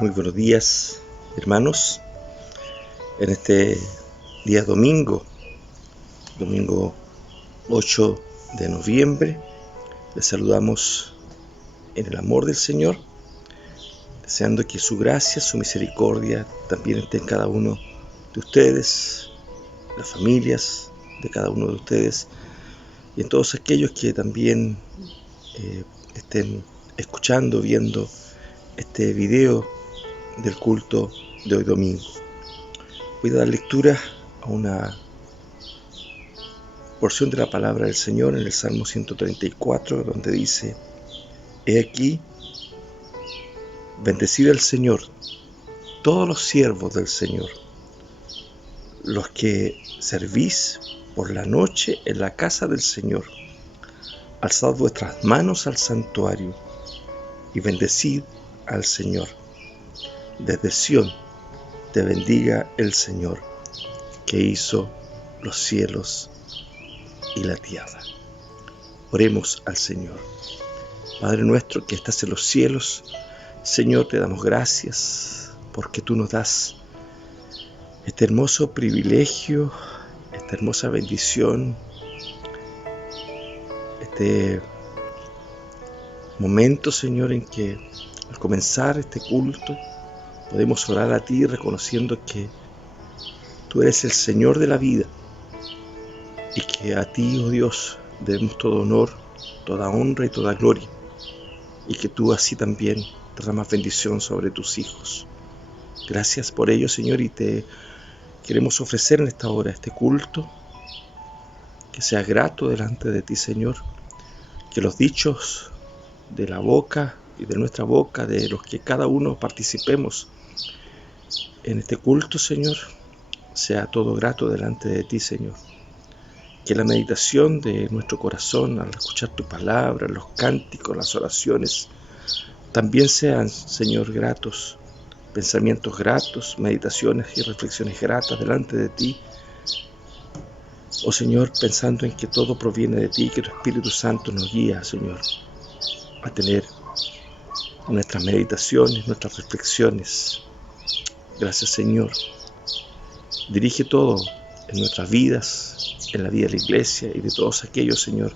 Muy buenos días, hermanos. En este día domingo 8 de noviembre, les saludamos en el amor del Señor, deseando que su gracia, su misericordia también esté en cada uno de ustedes, las familias de cada uno de ustedes y en todos aquellos que también estén escuchando, viendo este video del culto de hoy domingo. Voy a dar lectura a una porción de la palabra del Señor en el Salmo 134, donde dice: He aquí, bendecid al Señor todos los siervos del Señor, los que servís por la noche en la casa del Señor. Alzad vuestras manos al santuario y bendecid al Señor. Desde Sión te bendiga el Señor, que hizo los cielos y la tierra. Oremos al Señor. Padre nuestro que estás en los cielos, Señor, te damos gracias porque tú nos das este hermoso privilegio, esta hermosa bendición, este momento, Señor, en que al comenzar este culto podemos orar a ti reconociendo que tú eres el Señor de la vida y que a ti, oh Dios, debemos todo honor, toda honra y toda gloria, y que tú así también derramas bendición sobre tus hijos. Gracias por ello, Señor, y te queremos ofrecer en esta hora este culto, que sea grato delante de ti, Señor, que los dichos de la boca y de nuestra boca, de los que cada uno participemos en este culto, Señor, sea todo grato delante de ti, Señor. Que la meditación de nuestro corazón al escuchar tu palabra, los cánticos, las oraciones, también sean, Señor, gratos, pensamientos gratos, meditaciones y reflexiones gratas delante de ti. Oh Señor, pensando en que todo proviene de ti, que tu Espíritu Santo nos guía, Señor, a tener nuestras meditaciones, nuestras reflexiones. Gracias, Señor. Dirige todo en nuestras vidas, en la vida de la iglesia y de todos aquellos, Señor,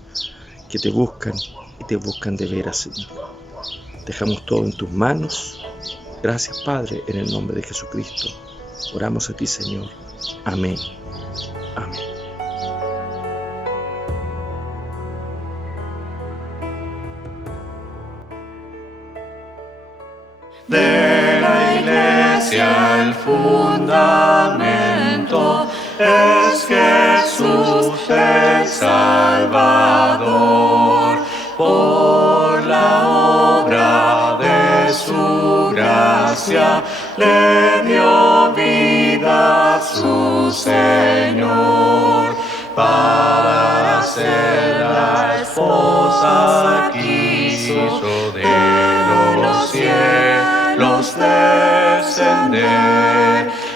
que te buscan y te buscan de veras, Señor. Dejamos todo en tus manos. Gracias, Padre, en el nombre de Jesucristo. Oramos a ti, Señor. Amén. Amén. De la iglesia el fundamento es Jesús el Salvador, por la obra de su gracia le dio vida a su Señor, para ser la esposa quiso de los cielos descender,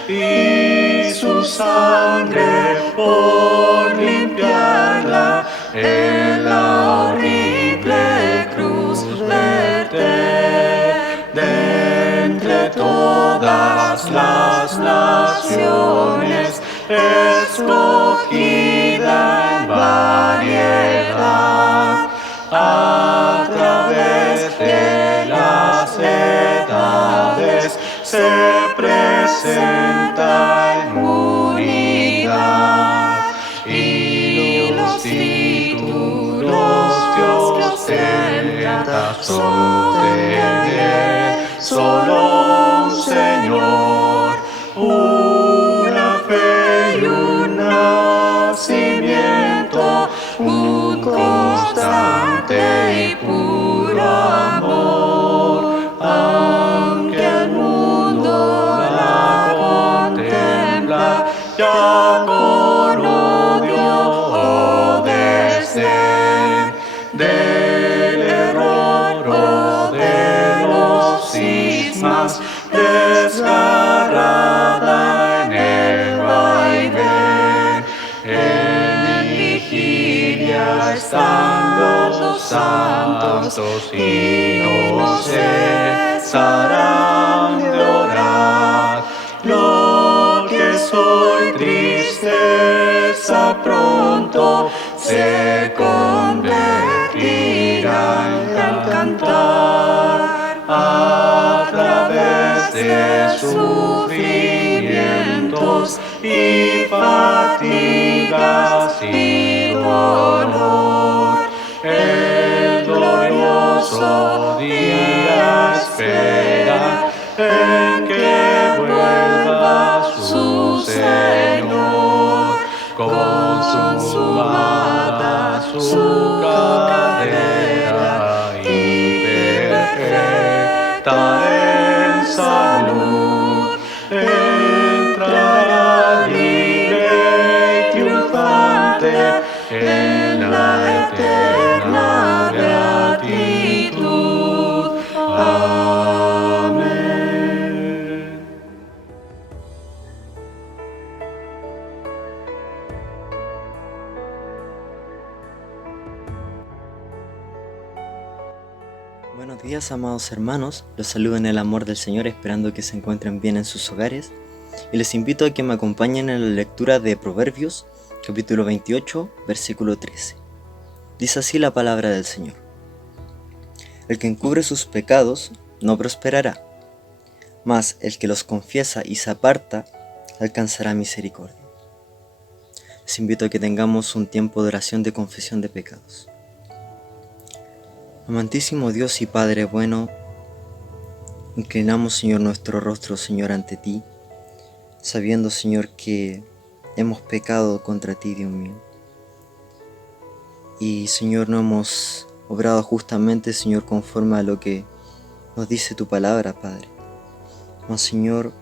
y su sangre por limpiarla en la horrible cruz verter. De entre todas las naciones, escogida en variedad, a través de las edades se presenta en unidad, y los títulos que ostenta son tener solo un Señor, una fe y un nacimiento, un constante y puro amor. Aunque el mundo la contempla ya con odio o desdén, del error o de los cismas, desgarrada en el vaivén. En vigilia están los santos y no cesarán de gozo y tristeza pronto se convertirán en cantar a través de sufrimientos y fatigas y dolor. El glorioso día espera en que vuelva su Señor, consumada su carrera y perfecta en salud, entrará libre y triunfante en la eterna gratitud. Amén. Buenos días, amados hermanos. Los saludo en el amor del Señor, esperando que se encuentren bien en sus hogares. Y les invito a que me acompañen en la lectura de Proverbios, capítulo 28, versículo 13. Dice así la palabra del Señor: El que encubre sus pecados no prosperará, mas el que los confiesa y se aparta alcanzará misericordia. Les invito a que tengamos un tiempo de oración de confesión de pecados. Amantísimo Dios y Padre bueno, inclinamos, Señor, nuestro rostro, Señor, ante ti, sabiendo, Señor, que hemos pecado contra ti, Dios mío. Y, Señor, no hemos obrado justamente, Señor, conforme a lo que nos dice tu palabra, Padre. Mas, Señor,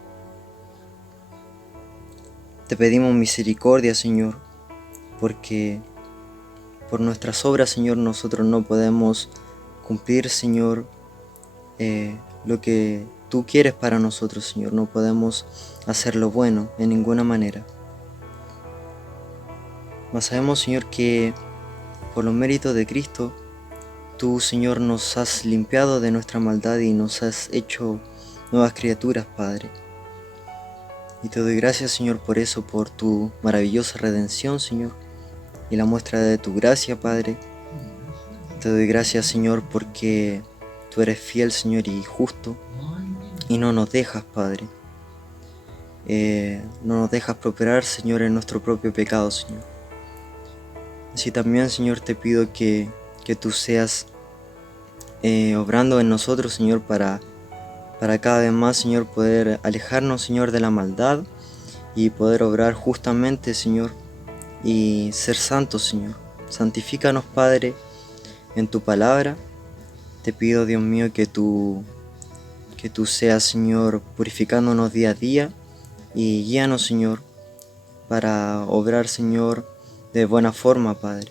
te pedimos misericordia, Señor, porque por nuestras obras, Señor, nosotros no podemos cumplir, Señor, lo que tú quieres para nosotros, Señor. No podemos hacer lo bueno en ninguna manera. Mas sabemos, Señor, que por los méritos de Cristo, tú, Señor, nos has limpiado de nuestra maldad y nos has hecho nuevas criaturas, Padre. Y te doy gracias, Señor, por eso, por tu maravillosa redención, Señor, y la muestra de tu gracia, Padre. Te doy gracias, Señor, porque tú eres fiel, Señor, y justo, y no nos dejas, Padre. No nos dejas prosperar, Señor, en nuestro propio pecado, Señor. Así también, Señor, te pido que tú seas obrando en nosotros, Señor, para cada vez más, Señor, poder alejarnos, Señor, de la maldad y poder obrar justamente, Señor, y ser santos, Señor. Santifícanos, Padre, en tu palabra. Te pido, Dios mío, que tú seas, Señor, purificándonos día a día y guíanos, Señor, para obrar, Señor, de buena forma, Padre.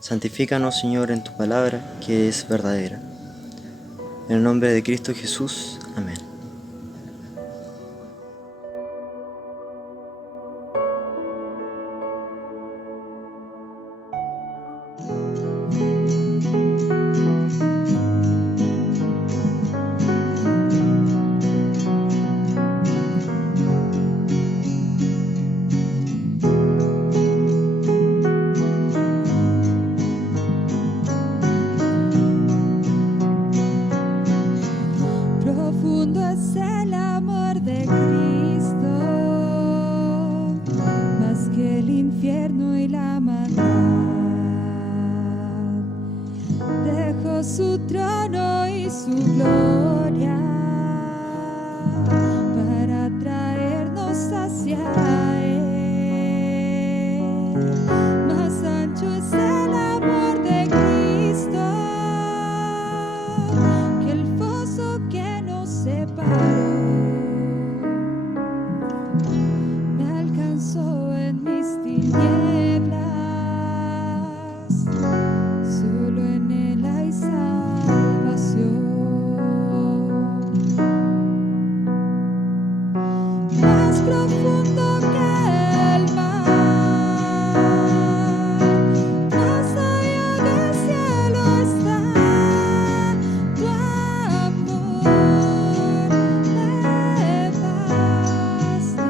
Santifícanos, Señor, en tu palabra, que es verdadera. En el nombre de Cristo Jesús. Amén. Profundo es el amor de Cristo, más que el infierno y la maldad. Dejó su trono y su gloria para traernos hacia Él. Más ancho es el amor de Cristo que el foso que nos separó. Me alcanzó en mis tinieblas, solo en Él hay salvación. Más profundo que el mar, más allá del cielo está tu amor, me basta.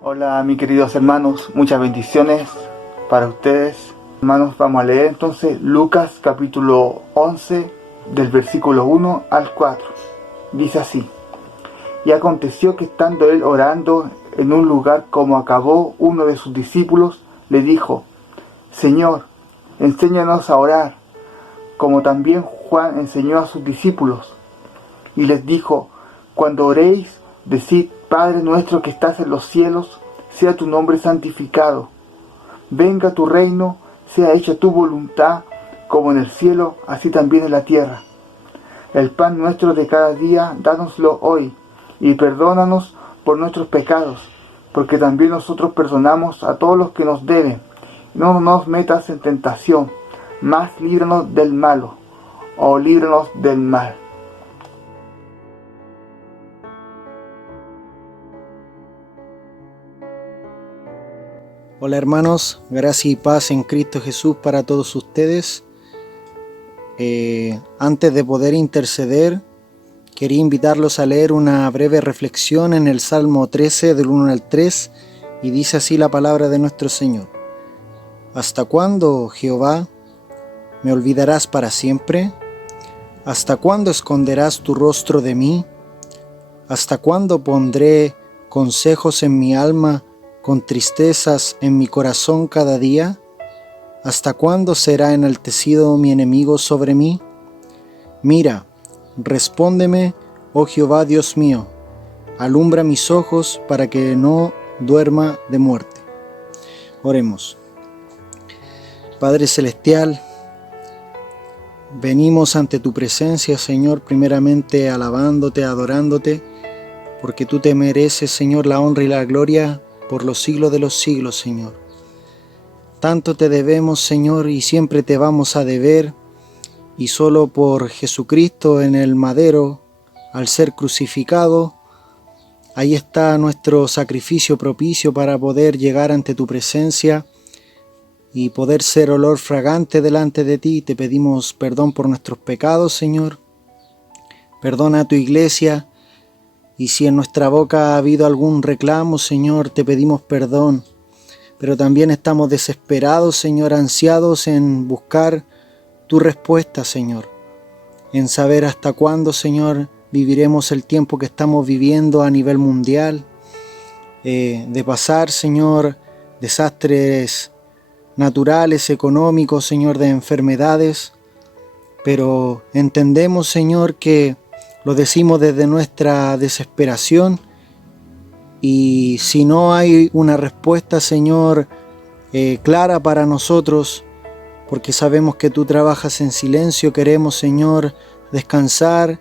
Hola mis queridos hermanos, muchas bendiciones para ustedes. Hermanos, vamos a leer entonces Lucas capítulo 11 del versículo 1 al 4. Dice así: Y aconteció que estando él orando en un lugar, como acabó, uno de sus discípulos le dijo: Señor, enséñanos a orar, como también Juan enseñó a sus discípulos. Y les dijo: Cuando oréis, decid: Padre nuestro que estás en los cielos, sea tu nombre santificado. Venga tu reino, sea hecha tu voluntad, como en el cielo, así también en la tierra. El pan nuestro de cada día, dánoslo hoy, y perdónanos por nuestros pecados, porque también nosotros perdonamos a todos los que nos deben. No nos metas en tentación, mas líbranos del malo, o líbranos del mal. Hola hermanos, gracia y paz en Cristo Jesús para todos ustedes. Antes de poder interceder, quería invitarlos a leer una breve reflexión en el Salmo 13 del 1 al 3, y dice así la palabra de nuestro Señor. ¿Hasta cuándo, Jehová, me olvidarás para siempre? ¿Hasta cuándo esconderás tu rostro de mí? ¿Hasta cuándo pondré consejos en mi alma, con tristezas en mi corazón cada día? ¿Hasta cuándo será enaltecido mi enemigo sobre mí? Mira, respóndeme, oh Jehová Dios mío, alumbra mis ojos para que no duerma de muerte. Oremos. Padre Celestial, venimos ante tu presencia, Señor, primeramente alabándote, adorándote, porque tú te mereces, Señor, la honra y la gloria por los siglos de los siglos, Señor. Tanto te debemos, Señor, y siempre te vamos a deber, y solo por Jesucristo en el madero, al ser crucificado, ahí está nuestro sacrificio propicio para poder llegar ante tu presencia y poder ser olor fragante delante de ti. Te pedimos perdón por nuestros pecados, Señor. Perdona a tu iglesia, y si en nuestra boca ha habido algún reclamo, Señor, te pedimos perdón. Pero también estamos desesperados, Señor, ansiados en buscar tu respuesta, Señor. En saber hasta cuándo, Señor, viviremos el tiempo que estamos viviendo a nivel mundial. De pasar, Señor, desastres naturales, económicos, Señor, de enfermedades. Pero entendemos, Señor, que lo decimos desde nuestra desesperación. Y si no hay una respuesta, Señor, clara para nosotros, porque sabemos que tú trabajas en silencio, queremos, Señor, descansar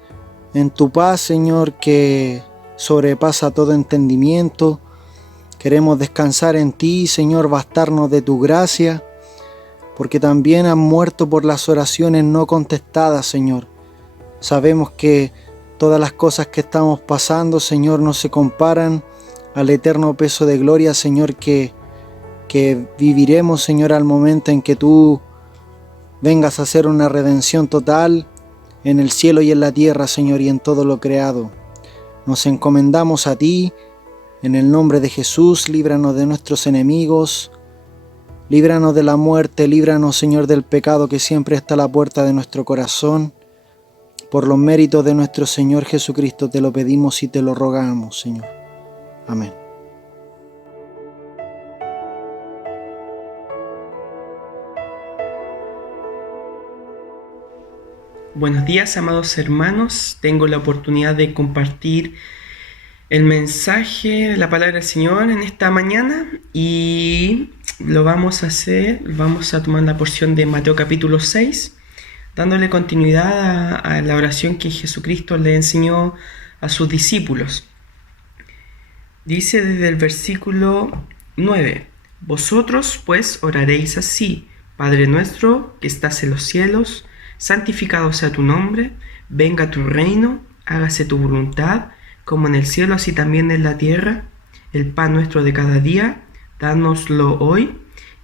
en tu paz, Señor, que sobrepasa todo entendimiento. Queremos descansar en ti, Señor, bastarnos de tu gracia, porque también han muerto por las oraciones no contestadas, Señor. Sabemos que todas las cosas que estamos pasando, Señor, no se comparan al eterno peso de gloria, Señor, que viviremos, Señor, al momento en que tú vengas a hacer una redención total en el cielo y en la tierra, Señor, y en todo lo creado. Nos encomendamos a ti, en el nombre de Jesús. Líbranos de nuestros enemigos, líbranos de la muerte, líbranos, Señor, del pecado que siempre está a la puerta de nuestro corazón. Por los méritos de nuestro Señor Jesucristo te lo pedimos y te lo rogamos, Señor. Amén. Buenos días, amados hermanos. Tengo la oportunidad de compartir el mensaje de la palabra del Señor en esta mañana, y lo vamos a hacer, vamos a tomar la porción de Mateo capítulo 6, dándole continuidad a la oración que Jesucristo le enseñó a sus discípulos. Dice desde el versículo 9: Vosotros pues oraréis así: Padre nuestro que estás en los cielos, santificado sea tu nombre, venga tu reino, hágase tu voluntad, como en el cielo así también en la tierra. El pan nuestro de cada día, dánoslo hoy,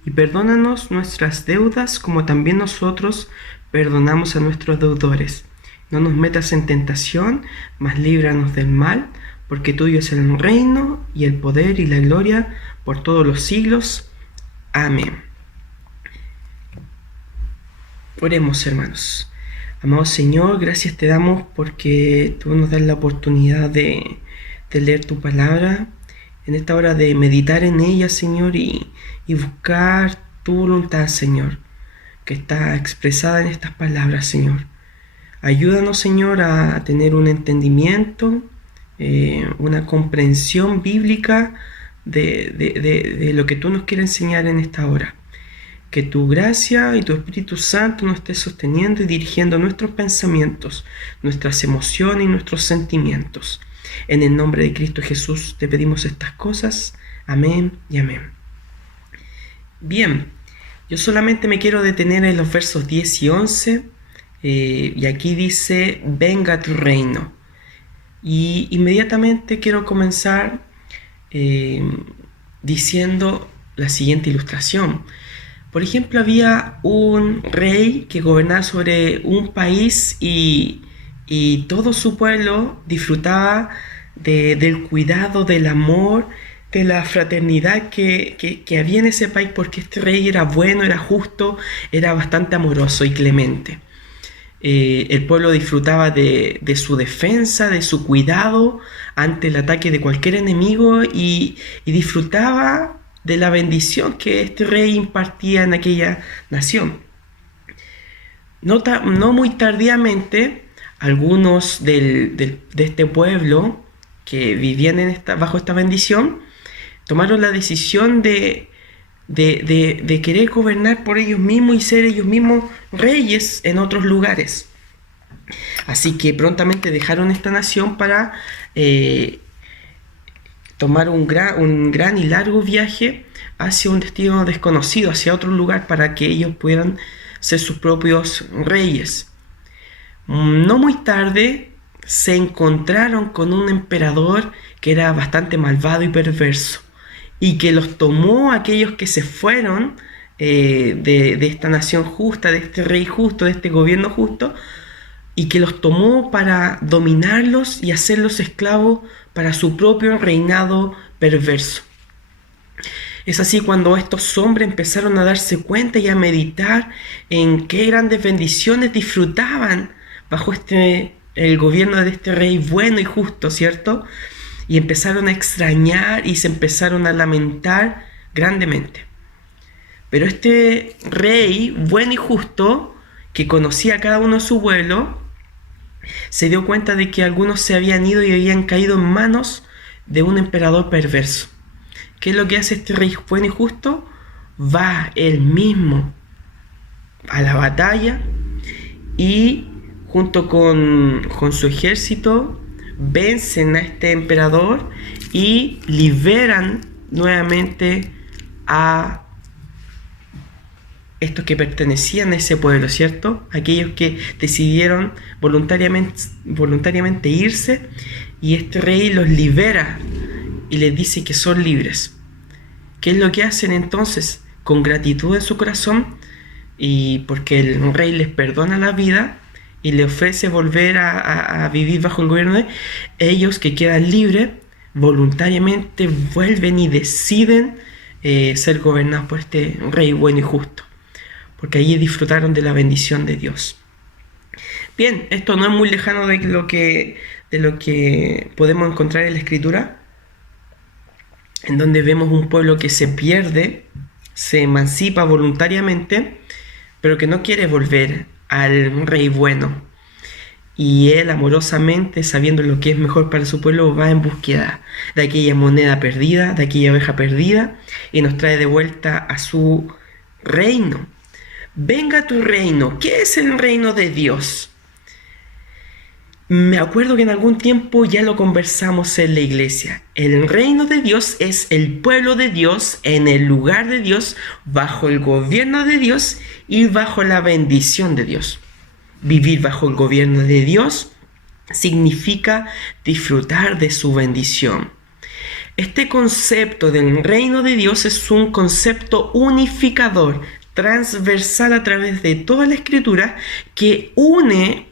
y perdónanos nuestras deudas, como también nosotros perdonamos a nuestros deudores. No nos metas en tentación, mas líbranos del mal, porque tuyo es el reino y el poder y la gloria por todos los siglos. Amén. Oremos, hermanos. Amado Señor, gracias te damos porque tú nos das la oportunidad de leer tu palabra, en esta hora de meditar en ella, Señor, y buscar tu voluntad, Señor, que está expresada en estas palabras, Señor. Ayúdanos, Señor, a tener un entendimiento, una comprensión bíblica de lo que tú nos quieres enseñar en esta hora. Que tu gracia y tu Espíritu Santo nos esté sosteniendo y dirigiendo nuestros pensamientos, nuestras emociones y nuestros sentimientos. En el nombre de Cristo Jesús te pedimos estas cosas. Amén y amén. Bien, yo solamente me quiero detener en los versos 10 y 11. Y aquí dice, venga tu reino. Y inmediatamente quiero comenzar diciendo la siguiente ilustración. Por ejemplo, había un rey que gobernaba sobre un país y todo su pueblo disfrutaba del cuidado, del amor, de la fraternidad que había en ese país, porque este rey era bueno, era justo, era bastante amoroso y clemente. El pueblo disfrutaba de su defensa, de su cuidado ante el ataque de cualquier enemigo y disfrutaba de la bendición que este rey impartía en aquella nación. No muy tardíamente, algunos de este pueblo que vivían bajo esta bendición tomaron la decisión de querer gobernar por ellos mismos y ser ellos mismos reyes en otros lugares. Así que prontamente dejaron esta nación para tomar un gran y largo viaje hacia un destino desconocido, hacia otro lugar, para que ellos puedan ser sus propios reyes. No muy tarde se encontraron con un emperador que era bastante malvado y perverso, y que los tomó a aquellos que se fueron de esta nación justa, de este rey justo, de este gobierno justo, y que los tomó para dominarlos y hacerlos esclavos para su propio reinado perverso. Es así cuando estos hombres empezaron a darse cuenta y a meditar en qué grandes bendiciones disfrutaban bajo el gobierno de este rey bueno y justo, ¿cierto? Y empezaron a extrañar y se empezaron a lamentar grandemente. Pero este rey bueno y justo, que conocía a cada uno de su pueblo, se dio cuenta de que algunos se habían ido y habían caído en manos de un emperador perverso. ¿Qué es lo que hace este rey bueno y justo? Va él mismo a la batalla y junto con su ejército vencen a este emperador y liberan nuevamente a estos que pertenecían a ese pueblo, ¿cierto? Aquellos que decidieron voluntariamente irse, y este rey los libera y les dice que son libres. ¿Qué es lo que hacen entonces? Con gratitud en su corazón, y porque el rey les perdona la vida y le ofrece volver a vivir bajo el gobierno de ellos, que quedan libres, voluntariamente vuelven y deciden ser gobernados por este rey bueno y justo, porque allí disfrutaron de la bendición de Dios. Bien, esto no es muy lejano de lo que podemos encontrar en la Escritura, en donde vemos un pueblo que se pierde, se emancipa voluntariamente, pero que no quiere volver al rey bueno. Y él amorosamente, sabiendo lo que es mejor para su pueblo, va en búsqueda de aquella moneda perdida, de aquella oveja perdida, y nos trae de vuelta a su reino. Venga tu reino. ¿Qué es el reino de Dios? Me acuerdo que en algún tiempo ya lo conversamos en la iglesia. El reino de Dios es el pueblo de Dios en el lugar de Dios, bajo el gobierno de Dios y bajo la bendición de Dios. Vivir bajo el gobierno de Dios significa disfrutar de su bendición. Este concepto del reino de Dios es un concepto unificador, transversal a través de toda la Escritura, que une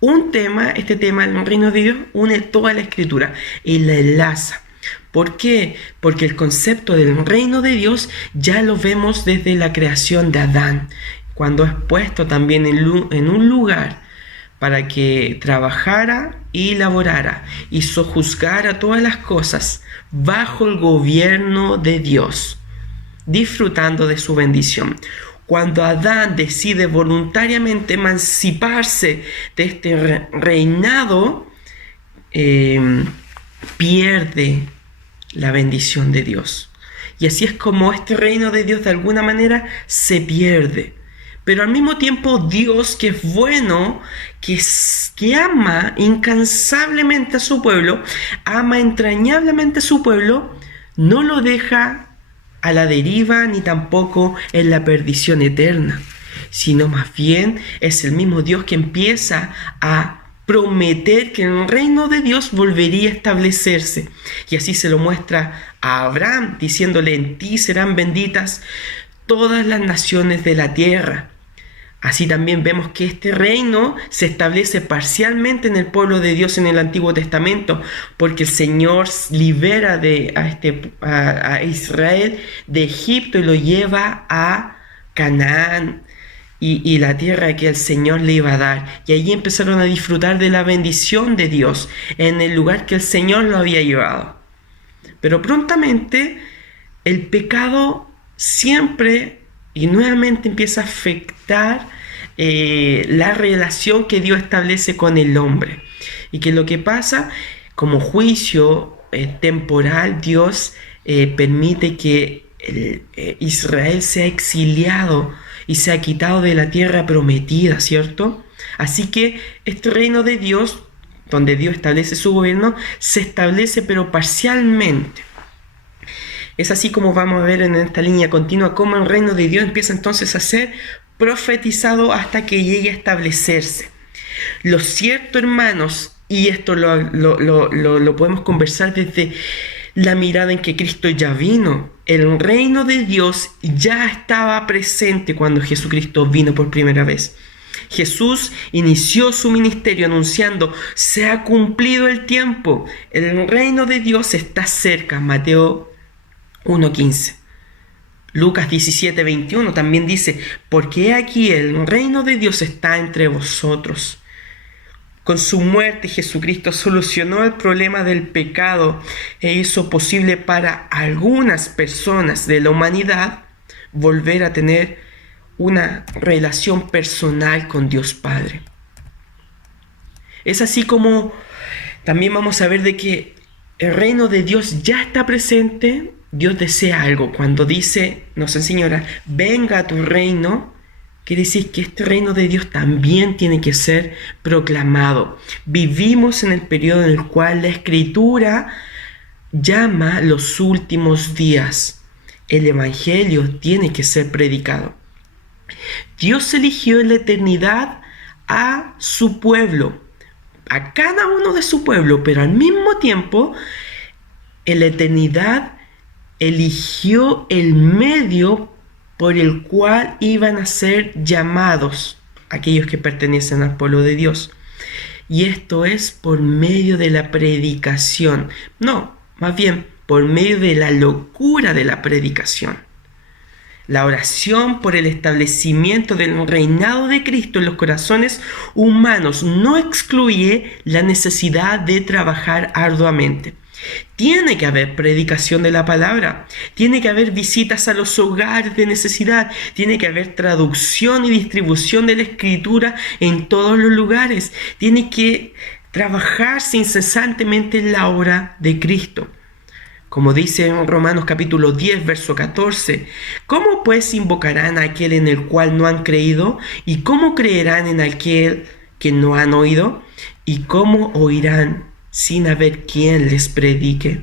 este tema del reino de Dios, une toda la escritura y la enlaza. ¿Por qué? Porque el concepto del reino de Dios ya lo vemos desde la creación de Adán, cuando es puesto también en un lugar para que trabajara y laborara y sojuzgara todas las cosas bajo el gobierno de Dios, disfrutando de su bendición. Cuando Adán decide voluntariamente emanciparse de este reinado, pierde la bendición de Dios. Y así es como este reino de Dios de alguna manera se pierde. Pero al mismo tiempo Dios, que es bueno, que ama incansablemente a su pueblo, ama entrañablemente a su pueblo, no lo deja a la deriva ni tampoco en la perdición eterna, sino más bien es el mismo Dios que empieza a prometer que el reino de Dios volvería a establecerse. Y así se lo muestra a Abraham, diciéndole: en ti serán benditas todas las naciones de la tierra. Así también vemos que este reino se establece parcialmente en el pueblo de Dios en el Antiguo Testamento, porque el Señor libera a Israel de Egipto y lo lleva a Canaán y la tierra que el Señor le iba a dar. Y allí empezaron a disfrutar de la bendición de Dios en el lugar que el Señor lo había llevado. Pero prontamente el pecado siempre y nuevamente empieza a afectar la relación que Dios establece con el hombre. Y que lo que pasa, como juicio temporal, Dios permite que Israel sea exiliado y sea quitado de la tierra prometida, ¿cierto? Así que este reino de Dios, donde Dios establece su gobierno, se establece pero parcialmente. Es así como vamos a ver en esta línea continua cómo el reino de Dios empieza entonces a ser profetizado hasta que llegue a establecerse. Lo cierto, hermanos, y esto lo podemos conversar desde la mirada en que Cristo ya vino. El reino de Dios ya estaba presente cuando Jesucristo vino por primera vez. Jesús inició su ministerio anunciando: se ha cumplido el tiempo, el reino de Dios está cerca. Mateo 1:15. Lucas 17:21 también dice: porque he aquí el reino de Dios está entre vosotros. Con su muerte, Jesucristo solucionó el problema del pecado e hizo posible para algunas personas de la humanidad volver a tener una relación personal con Dios Padre. Es así como también vamos a ver de que el reino de Dios ya está presente. Dios desea algo. Cuando dice, nos enseña ahora: venga a tu reino, quiere decir que este reino de Dios también tiene que ser proclamado. Vivimos en el periodo en el cual la Escritura llama los últimos días. El Evangelio tiene que ser predicado. Dios eligió en la eternidad a su pueblo, a cada uno de su pueblo, pero al mismo tiempo, en la eternidad, eligió el medio por el cual iban a ser llamados aquellos que pertenecen al pueblo de Dios. Y esto es por medio de la predicación. No, más bien por medio de la locura de la predicación. La oración por el establecimiento del reinado de Cristo en los corazones humanos no excluye la necesidad de trabajar arduamente. Tiene que haber predicación de la palabra, tiene que haber visitas a los hogares de necesidad, tiene que haber traducción y distribución de la Escritura en todos los lugares, tiene que trabajarse incesantemente en la obra de Cristo. Como dice en Romanos capítulo 10, verso 14, ¿cómo pues invocarán a aquel en el cual no han creído? ¿Y cómo creerán en aquel que no han oído? ¿Y cómo oirán sin haber quien les predique?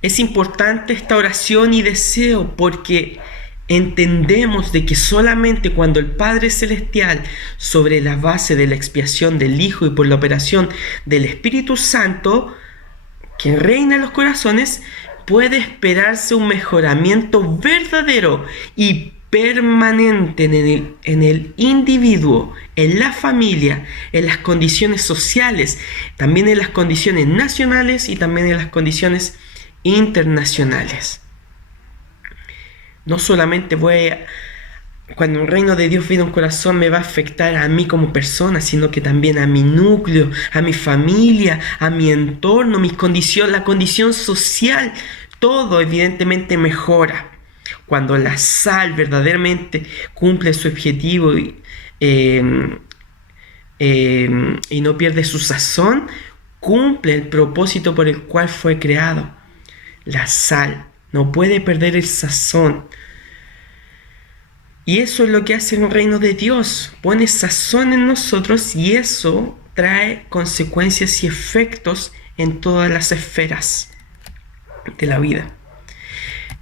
Es importante esta oración y deseo porque entendemos de que solamente cuando el Padre Celestial, sobre la base de la expiación del Hijo y por la operación del Espíritu Santo, que reina en los corazones, puede esperarse un mejoramiento verdadero y permanente en el individuo, en la familia, en las condiciones sociales, también en las condiciones nacionales y también en las condiciones internacionales. No solamente cuando el reino de Dios viene a un corazón me va a afectar a mí como persona, sino que también a mi núcleo, a mi familia, a mi entorno, la condición social, todo evidentemente mejora. Cuando la sal verdaderamente cumple su objetivo y no pierde su sazón, cumple el propósito por el cual fue creado. La sal no puede perder el sazón. Y eso es lo que hace el reino de Dios. Pone sazón en nosotros y eso trae consecuencias y efectos en todas las esferas de la vida.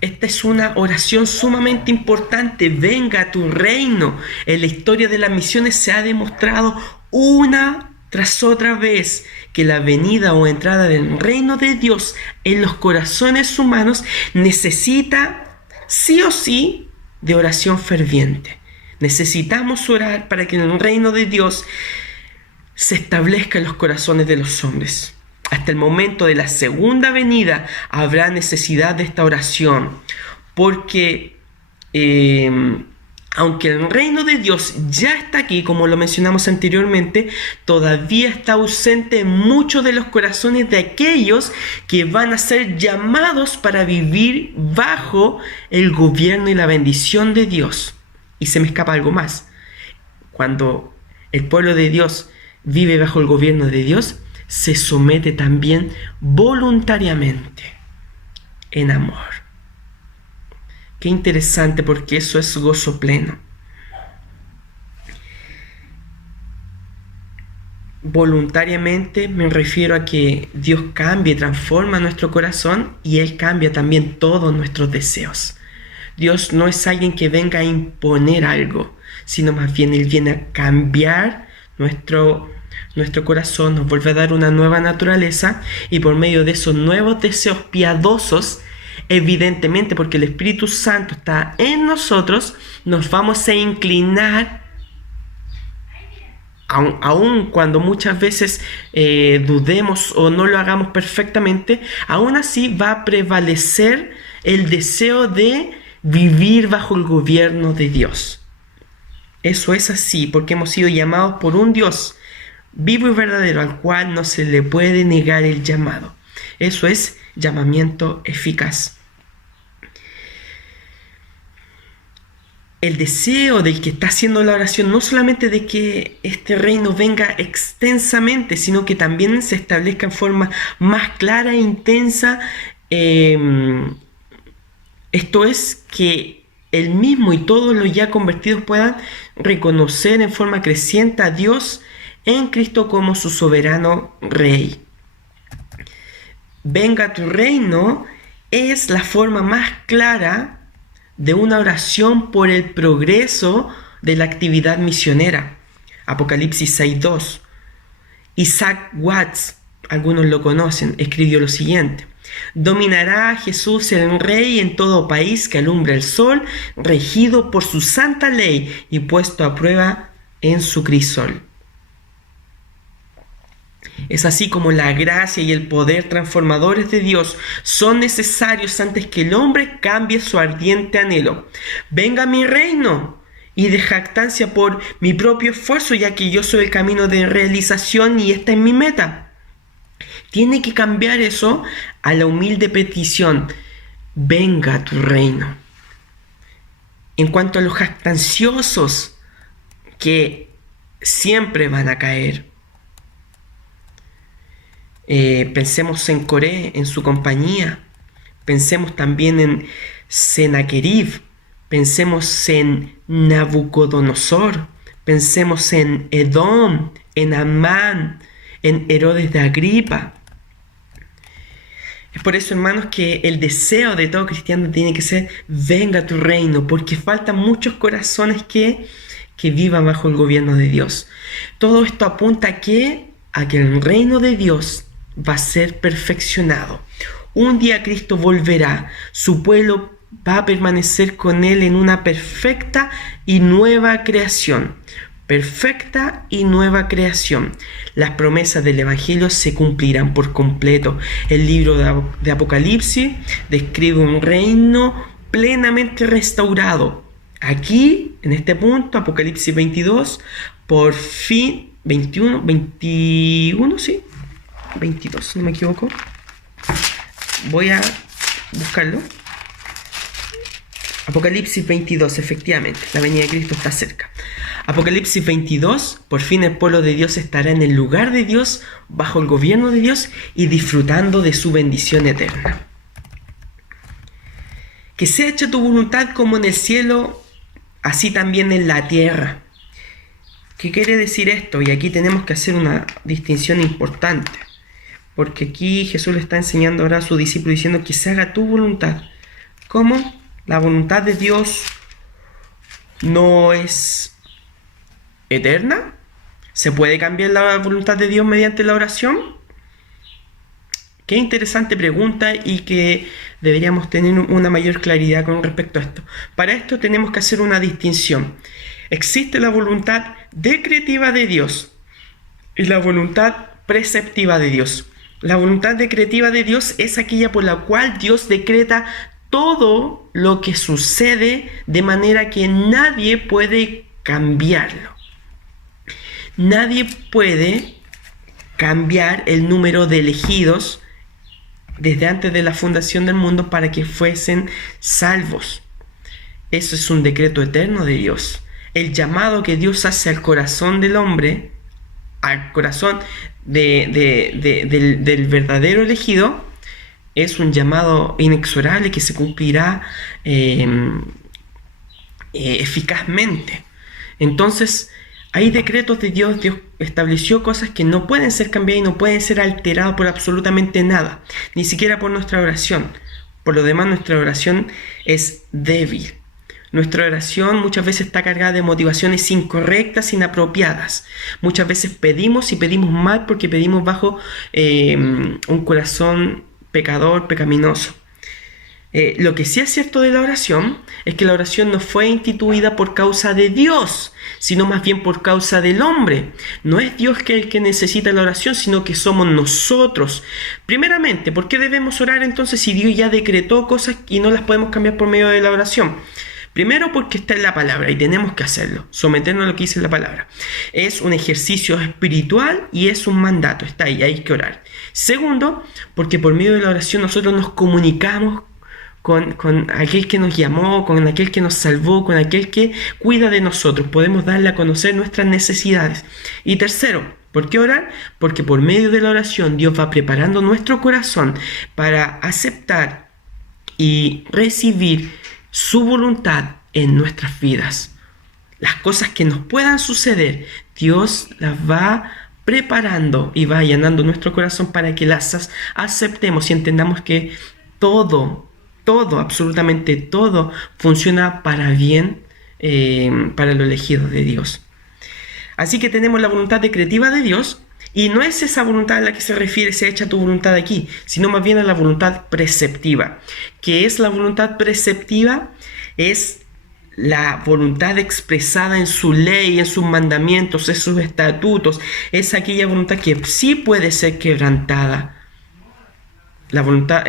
Esta es una oración sumamente importante. Venga a tu reino. En la historia de las misiones se ha demostrado una tras otra vez que la venida o entrada del reino de Dios en los corazones humanos necesita sí o sí de oración ferviente. Necesitamos orar para que el reino de Dios se establezca en los corazones de los hombres. Hasta el momento de la segunda venida habrá necesidad de esta oración, porque aunque el reino de Dios ya está aquí, como lo mencionamos anteriormente, todavía está ausente en muchos de los corazones de aquellos que van a ser llamados para vivir bajo el gobierno y la bendición de Dios. Y se me escapa algo más. Cuando el pueblo de Dios vive bajo el gobierno de Dios, se somete también voluntariamente, en amor. Qué interesante, porque eso es gozo pleno. Voluntariamente me refiero a que Dios cambia y transforma nuestro corazón y Él cambia también todos nuestros deseos. Dios no es alguien que venga a imponer algo, sino más bien Él viene a cambiar nuestro corazón, nos vuelve a dar una nueva naturaleza y por medio de esos nuevos deseos piadosos, evidentemente, porque el Espíritu Santo está en nosotros, nos vamos a inclinar, aun cuando muchas veces dudemos o no lo hagamos perfectamente, aún así va a prevalecer el deseo de vivir bajo el gobierno de Dios. Eso es así, porque hemos sido llamados por un Dios vivo y verdadero, al cual no se le puede negar el llamado. Eso es llamamiento eficaz. El deseo del que está haciendo la oración, no solamente de que este reino venga extensamente, sino que también se establezca en forma más clara e intensa. Esto es que él mismo y todos los ya convertidos puedan reconocer en forma creciente a Dios en Cristo como su soberano Rey. Venga a tu reino es la forma más clara de una oración por el progreso de la actividad misionera. Apocalipsis 6:2. Isaac Watts, algunos lo conocen, escribió lo siguiente: dominará a Jesús el Rey en todo país que alumbra el sol, regido por su santa ley y puesto a prueba en su crisol. Es así como la gracia y el poder transformadores de Dios son necesarios antes que el hombre cambie su ardiente anhelo. Venga a mi reino y de jactancia por mi propio esfuerzo, ya que yo soy el camino de realización y esta es mi meta. Tiene que cambiar eso a la humilde petición: venga a tu reino. En cuanto a los jactanciosos, que siempre van a caer, pensemos en Coré, en su compañía. Pensemos también en Sennacherib. Pensemos en Nabucodonosor. Pensemos en Edom, en Amán, en Herodes de Agripa. Es por eso, hermanos, que el deseo de todo cristiano tiene que ser: venga a tu reino, porque faltan muchos corazones que vivan bajo el gobierno de Dios. Todo esto apunta a que el reino de Dios va a ser perfeccionado. Un día Cristo volverá, su pueblo va a permanecer con Él en una perfecta y nueva creación. Perfecta y nueva creación. Las promesas del Evangelio se cumplirán por completo. El libro de Apocalipsis describe un reino plenamente restaurado. Aquí, en este punto, Apocalipsis 22, por fin, 21, sí, 22, si no me equivoco. Voy a buscarlo. Apocalipsis 22, efectivamente, la venida de Cristo está cerca. Apocalipsis 22, por fin el pueblo de Dios estará en el lugar de Dios, bajo el gobierno de Dios y disfrutando de su bendición eterna. Que sea hecha tu voluntad como en el cielo, así también en la tierra. ¿Qué quiere decir esto? Y aquí tenemos que hacer una distinción importante, porque aquí Jesús le está enseñando ahora a su discípulo diciendo que se haga tu voluntad. ¿Cómo? La voluntad de Dios no es eterna. ¿Se puede cambiar la voluntad de Dios mediante la oración? Qué interesante pregunta y que deberíamos tener una mayor claridad con respecto a esto. Para esto tenemos que hacer una distinción. Existe la voluntad decretiva de Dios y la voluntad preceptiva de Dios. La voluntad decretiva de Dios es aquella por la cual Dios decreta todo lo que sucede de manera que nadie puede cambiarlo. Nadie puede cambiar el número de elegidos desde antes de la fundación del mundo para que fuesen salvos. Eso es un decreto eterno de Dios. El llamado que Dios hace al corazón del hombre, al corazón del verdadero elegido, es un llamado inexorable que se cumplirá eficazmente. Entonces, hay decretos de Dios. Dios estableció cosas que no pueden ser cambiadas y no pueden ser alteradas por absolutamente nada, ni siquiera por nuestra oración. Por lo demás, nuestra oración es débil. Nuestra oración muchas veces está cargada de motivaciones incorrectas, inapropiadas. Muchas veces pedimos y pedimos mal porque pedimos bajo un corazón pecador, pecaminoso. Lo que sí es cierto de la oración es que la oración no fue instituida por causa de Dios, sino más bien por causa del hombre. No es Dios el que necesita la oración, sino que somos nosotros. Primeramente, ¿por qué debemos orar entonces si Dios ya decretó cosas y no las podemos cambiar por medio de la oración? Primero, porque está en la palabra y tenemos que hacerlo, someternos a lo que dice la palabra. Es un ejercicio espiritual y es un mandato, está ahí, hay que orar. Segundo, porque por medio de la oración nosotros nos comunicamos con aquel que nos llamó, con aquel que nos salvó, con aquel que cuida de nosotros. Podemos darle a conocer nuestras necesidades. Y tercero, ¿por qué orar? Porque por medio de la oración Dios va preparando nuestro corazón para aceptar y recibir su voluntad en nuestras vidas. Las cosas que nos puedan suceder, Dios las va preparando y va allanando nuestro corazón para que las aceptemos y entendamos que todo, absolutamente todo funciona para bien, para lo elegido de Dios. Así que tenemos la voluntad decretiva de Dios, y no es esa voluntad a la que se refiere, sea hecha tu voluntad aquí, sino más bien a la voluntad preceptiva. ¿Qué es la voluntad preceptiva? Es la voluntad expresada en su ley, en sus mandamientos, en sus estatutos. Es aquella voluntad que sí puede ser quebrantada. La voluntad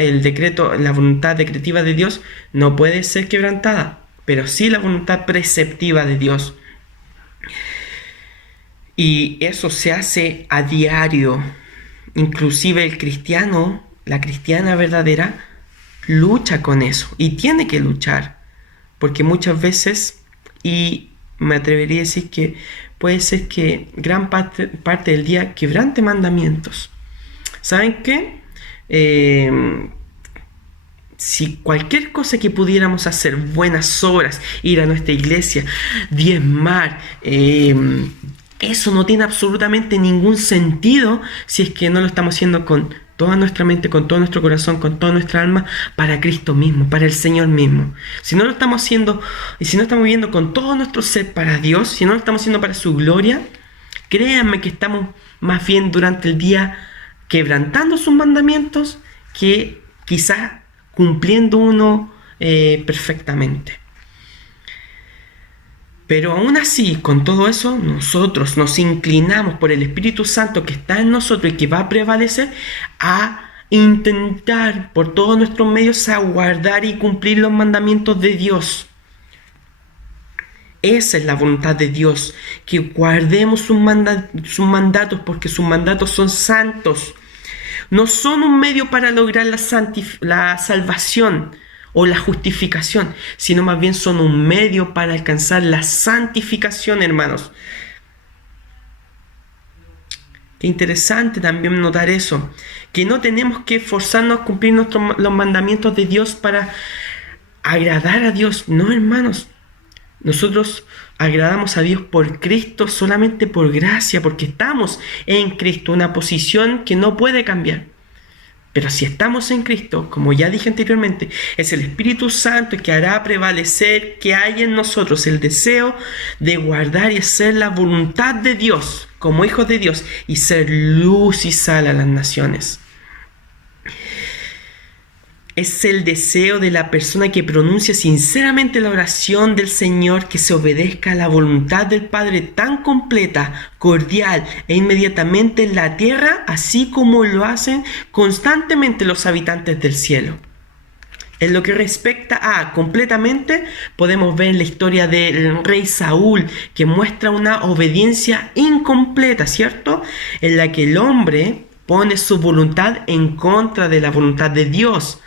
decretiva de Dios no puede ser quebrantada, pero sí la voluntad preceptiva de Dios. Y eso se hace a diario. Inclusive el cristiano, la cristiana verdadera, lucha con eso y tiene que luchar. Porque muchas veces, y me atrevería a decir que puede ser que gran parte del día quebrante mandamientos. ¿Saben qué? Si cualquier cosa que pudiéramos hacer, buenas obras, ir a nuestra iglesia, diezmar, eso no tiene absolutamente ningún sentido si es que no lo estamos haciendo con toda nuestra mente, con todo nuestro corazón, con toda nuestra alma, para Cristo mismo, para el Señor mismo. Si no lo estamos haciendo y si no estamos viviendo con todo nuestro ser para Dios, si no lo estamos haciendo para su gloria, créanme que estamos más bien durante el día quebrantando sus mandamientos que quizás cumpliendo uno perfectamente. Pero aún así, con todo eso, nosotros nos inclinamos por el Espíritu Santo que está en nosotros y que va a prevalecer a intentar por todos nuestros medios a guardar y cumplir los mandamientos de Dios. Esa es la voluntad de Dios, que guardemos sus mandatos, porque sus mandatos son santos. No son un medio para lograr la salvación o la justificación, sino más bien son un medio para alcanzar la santificación, hermanos. Qué interesante también notar eso, que no tenemos que esforzarnos a cumplir los mandamientos de Dios para agradar a Dios. No, hermanos, nosotros agradamos a Dios por Cristo, solamente por gracia, porque estamos en Cristo, una posición que no puede cambiar. Pero si estamos en Cristo, como ya dije anteriormente, es el Espíritu Santo que hará prevalecer que hay en nosotros el deseo de guardar y hacer la voluntad de Dios como hijos de Dios y ser luz y sal a las naciones. Es el deseo de la persona que pronuncia sinceramente la oración del Señor, que se obedezca a la voluntad del Padre tan completa, cordial e inmediatamente en la tierra, así como lo hacen constantemente los habitantes del cielo. En lo que respecta a completamente, podemos ver la historia del rey Saúl, que muestra una obediencia incompleta, ¿cierto? En la que el hombre pone su voluntad en contra de la voluntad de Dios.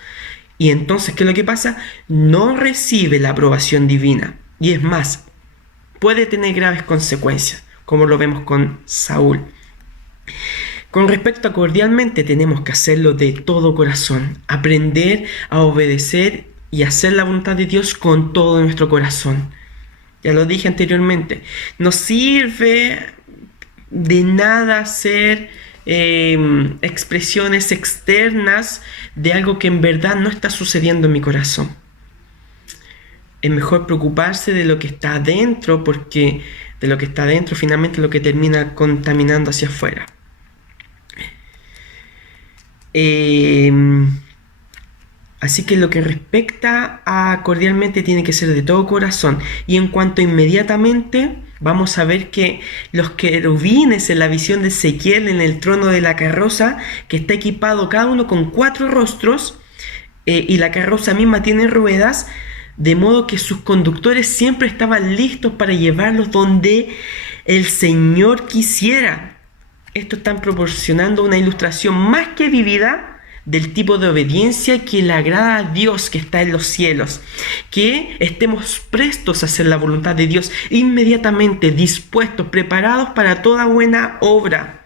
Y entonces, ¿qué es lo que pasa? No recibe la aprobación divina. Y es más, puede tener graves consecuencias, como lo vemos con Saúl. Con respecto a cordialmente, tenemos que hacerlo de todo corazón. Aprender a obedecer y hacer la voluntad de Dios con todo nuestro corazón. Ya lo dije anteriormente. No sirve de nada hacer expresiones externas de algo que en verdad no está sucediendo en mi corazón. Es mejor preocuparse de lo que está adentro, porque de lo que está adentro finalmente es lo que termina contaminando hacia afuera. Así que lo que respecta a cordialmente tiene que ser de todo corazón. Y en cuanto a inmediatamente, vamos a ver que los querubines en la visión de Ezequiel en el trono de la carroza, que está equipado cada uno con 4 rostros, y la carroza misma tiene ruedas, de modo que sus conductores siempre estaban listos para llevarlos donde el Señor quisiera. Esto está proporcionando una ilustración más que vivida del tipo de obediencia que le agrada a Dios que está en los cielos. Que estemos prestos a hacer la voluntad de Dios, inmediatamente dispuestos, preparados para toda buena obra.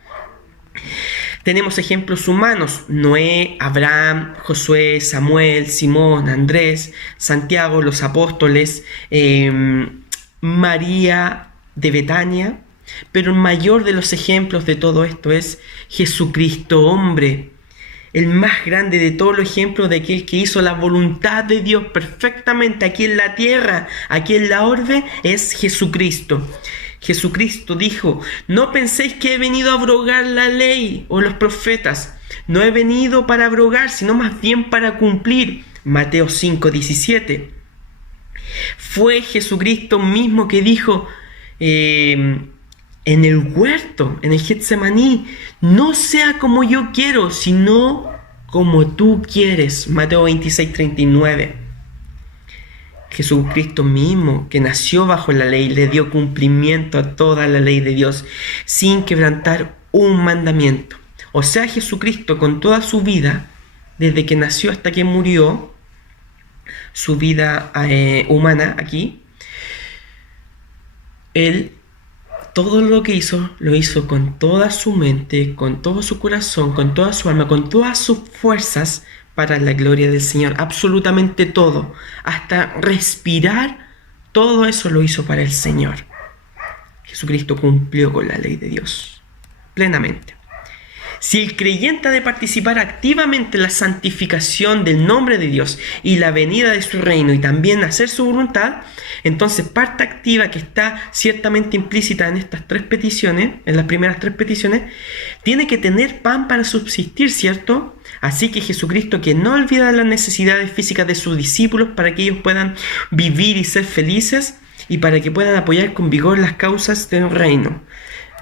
Tenemos ejemplos humanos: Noé, Abraham, Josué, Samuel, Simón, Andrés, Santiago, los apóstoles, María de Betania. Pero el mayor de los ejemplos de todo esto es Jesucristo, hombre. El más grande de todos los ejemplos de aquel que hizo la voluntad de Dios perfectamente aquí en la tierra, aquí en la orbe, es Jesucristo. Jesucristo dijo: no penséis que he venido a abrogar la ley o los profetas. No he venido para abrogar, sino más bien para cumplir. Mateo 5:17. Fue Jesucristo mismo que dijo en el huerto, en el Getsemaní: no sea como yo quiero, sino como tú quieres. Mateo 26:39. Jesucristo mismo, que nació bajo la ley, le dio cumplimiento a toda la ley de Dios sin quebrantar un mandamiento. O sea, Jesucristo con toda su vida, desde que nació hasta que murió, su vida humana aquí, Él todo lo que hizo, lo hizo con toda su mente, con todo su corazón, con toda su alma, con todas sus fuerzas, para la gloria del Señor. Absolutamente todo, hasta respirar, todo eso lo hizo para el Señor. Jesucristo cumplió con la ley de Dios plenamente. Si el creyente ha de participar activamente en la santificación del nombre de Dios y la venida de su reino, y también hacer su voluntad, entonces parte activa que está ciertamente implícita en estas 3 peticiones, en las primeras 3 peticiones, tiene que tener pan para subsistir, ¿cierto? Así que Jesucristo, que no olvida las necesidades físicas de sus discípulos para que ellos puedan vivir y ser felices y para que puedan apoyar con vigor las causas del reino.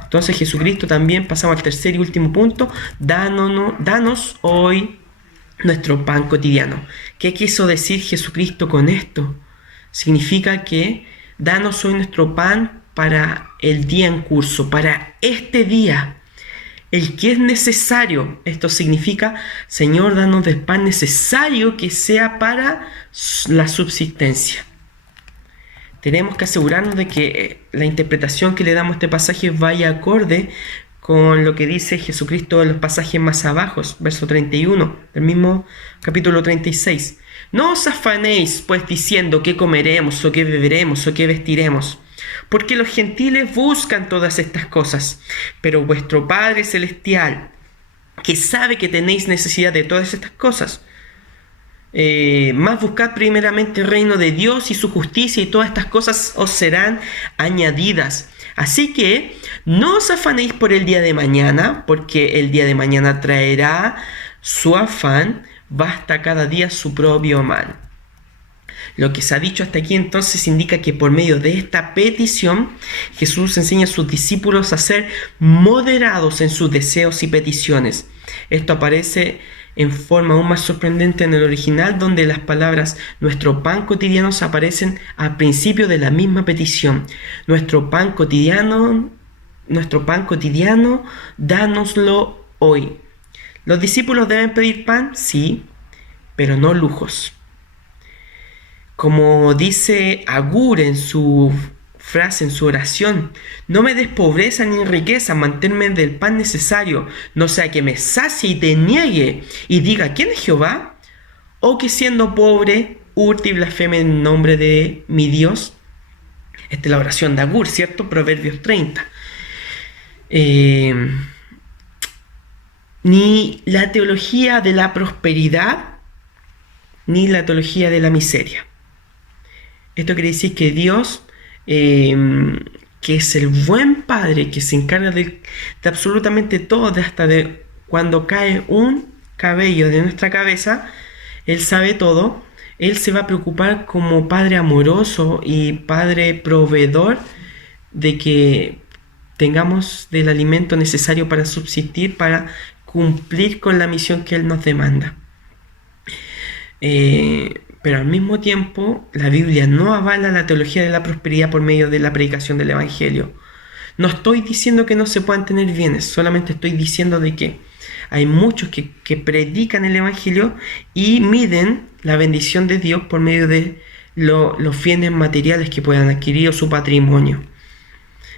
Entonces Jesucristo también, pasamos al tercer y último punto, danos hoy nuestro pan cotidiano. ¿Qué quiso decir Jesucristo con esto? Significa que danos hoy nuestro pan para el día en curso, para este día. El que es necesario. Esto significa, Señor, danos del pan necesario que sea para la subsistencia. Tenemos que asegurarnos de que la interpretación que le damos a este pasaje vaya acorde con lo que dice Jesucristo en los pasajes más abajo, verso 31, del mismo capítulo 36. No os afanéis, pues, diciendo qué comeremos, o qué beberemos, o qué vestiremos, porque los gentiles buscan todas estas cosas, pero vuestro Padre Celestial, que sabe que tenéis necesidad de todas estas cosas, más buscad primeramente el reino de Dios y su justicia, y todas estas cosas os serán añadidas. Así que no os afanéis por el día de mañana, porque el día de mañana traerá su afán, basta cada día su propio mal. Lo que se ha dicho hasta aquí entonces indica que por medio de esta petición Jesús enseña a sus discípulos a ser moderados en sus deseos y peticiones. Esto aparece en forma aún más sorprendente en el original, donde las palabras nuestro pan cotidiano aparecen al principio de la misma petición. Nuestro pan cotidiano, dánoslo hoy. ¿Los discípulos deben pedir pan? Sí, pero no lujos. Como dice Agur en su frase, en su oración, no me des pobreza ni riqueza, manténme del pan necesario, no sea que me sacie y te niegue y diga, ¿quién es Jehová? O que siendo pobre, hurte y blasfeme en nombre de mi Dios. Esta es la oración de Agur, ¿cierto? Proverbios 30. Ni la teología de la prosperidad, ni la teología de la miseria. Esto quiere decir que Dios, que es el buen Padre, que se encarga de absolutamente todo, hasta de cuando cae un cabello de nuestra cabeza, Él sabe todo. Él se va a preocupar como Padre amoroso y Padre proveedor de que tengamos del alimento necesario para subsistir, para cumplir con la misión que Él nos demanda. Pero al mismo tiempo, la Biblia no avala la teología de la prosperidad por medio de la predicación del Evangelio. No estoy diciendo que no se puedan tener bienes, solamente estoy diciendo de que hay muchos que predican el Evangelio y miden la bendición de Dios por medio de los bienes materiales que puedan adquirir o su patrimonio.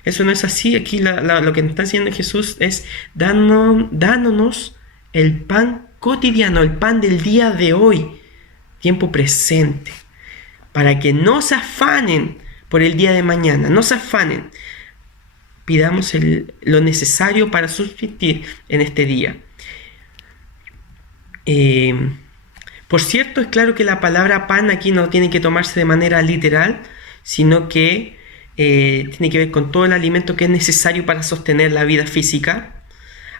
Eso no es así. Aquí lo que nos está diciendo Jesús es dándonos el pan cotidiano, el pan del día de hoy, tiempo presente, para que no se afanen por el día de mañana, no se afanen. Pidamos lo necesario para subsistir en este día. Por cierto, es claro que la palabra pan aquí no tiene que tomarse de manera literal, sino que tiene que ver con todo el alimento que es necesario para sostener la vida física.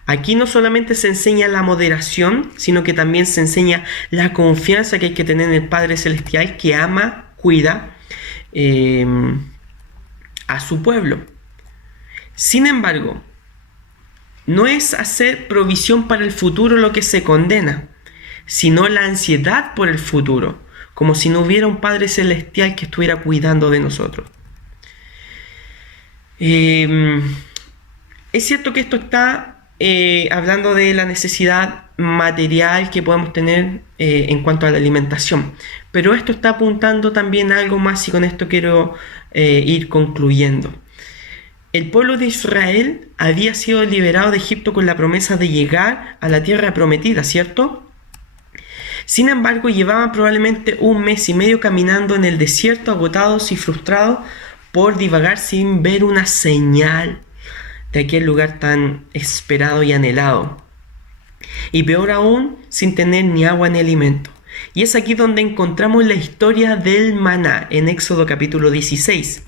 Aquí no solamente se enseña la moderación, sino que también se enseña la confianza que hay que tener en el Padre Celestial, que ama, cuida a su pueblo. Sin embargo, no es hacer provisión para el futuro lo que se condena, sino la ansiedad por el futuro, como si no hubiera un Padre Celestial que estuviera cuidando de nosotros. Es cierto que esto está hablando de la necesidad material que podemos tener en cuanto a la alimentación, pero esto está apuntando también a algo más, y con esto quiero ir concluyendo. El pueblo de Israel había sido liberado de Egipto con la promesa de llegar a la tierra prometida, ¿cierto? Sin embargo, llevaban probablemente 1 mes y medio caminando en el desierto, agotados y frustrados por divagar sin ver una señal de aquel lugar tan esperado y anhelado. Y peor aún, sin tener ni agua ni alimento. Y es aquí donde encontramos la historia del maná en Éxodo capítulo 16.